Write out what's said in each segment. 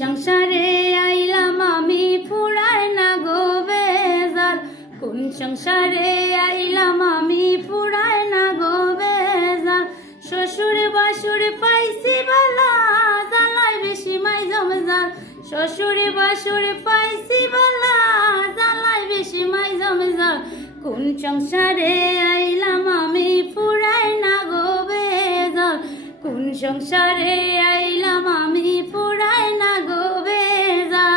সংসারে আইলাম আমি ফুরায় না গো বেজাল, কোন সংসারে আইলাম আমি ফুরায় না গো বেজাল। শ্বশুর বাসুর পাইছি বালা, জ্বালায় বেশি মাই জমজাল। শ্বশুর বাসুর পাইছি বালা, জ্বালায় বেশি মাই জমজাল। কোন সংসারে আইলাম আমি ফুরায় না গো বেজাল, কোন সংসারে আইলাম আমি ফুরায় না গো বেজাল।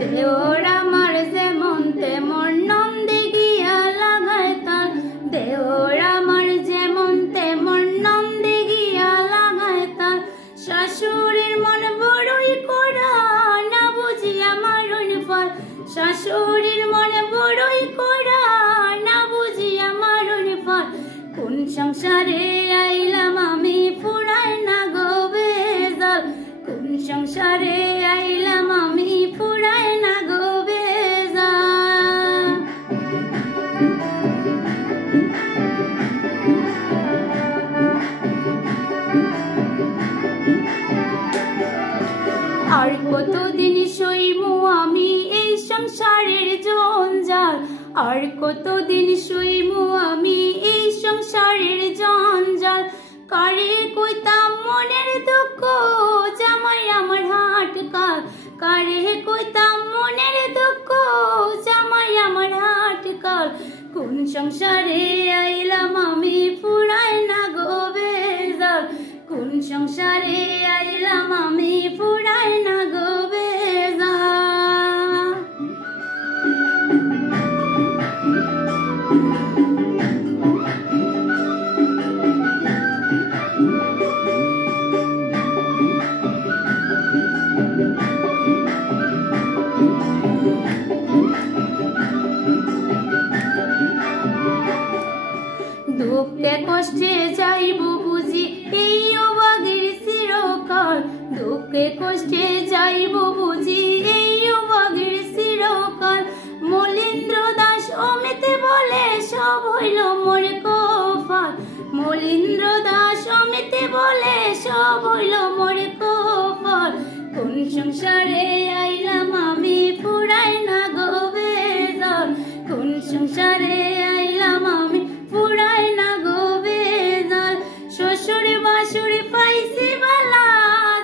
দেওর আমার যেমন তেমন নন্দে গিয়া লাগায় তাল, দেওর আমার যেমন তেমন নন্দে গিয়া লাগায় তাল। শাশুড়ির মন বড়ই কড়া, না বুঝি আমার ফল। শাশুড়ির মন বড়ই কড়া, না বুঝি আমার ফল। কোন সংসারে আইলাম আমি ফুরায় না গো বেজাল, কোন সংসারে আইলাম আমি ফুরায় না গো বেজাল। আর কতদিন সইমু আমি এই সংসারের জঞ্জাল, আর কতদিন সইমু আমি এই সংসারের জঞ্জাল। কারে কইতাম মনের দুঃখ, জামাই আমার হাট কাল। কারে কইতাম মনের দুঃখ, জামাই আমার হাট কাল। কোন সংসারে আইলাম আমি ফুরায় না গো বেজাল, কোন সংসারে আইলাম আমি ফুরায় না গো বেজাল। দুঃখে কষ্টে যাইব বুঝি এই অভাগের চিরকাল, দুঃখে কষ্টে যাইব বুঝি এই অভাগের চিরকাল। মলিন্দ্র দাস অমিতে বলে সব হইল মোর কপাল, মলিন্দ্র দাস অমিতে বলে সব হইল মোর কপাল। কোন সংসারে আইলাম আমি ফুরায় না গো বেজাল, কোন সংসারে আইলাম আমি ফুরায় না গো বেজাল। শ্বশুর বাসুর পাইছি বালা,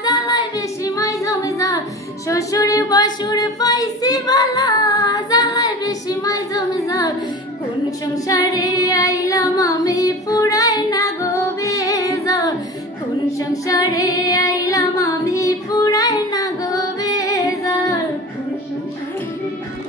জ্বালায় বেশি মাই জমজাল। শ্বশুর বাসুর পাইছি বালা, জ্বালায় বেশি মাই জমজাল। কোন সংসারে আইলাম আমি ফুরায় না গো বেজাল, কোন সংসারে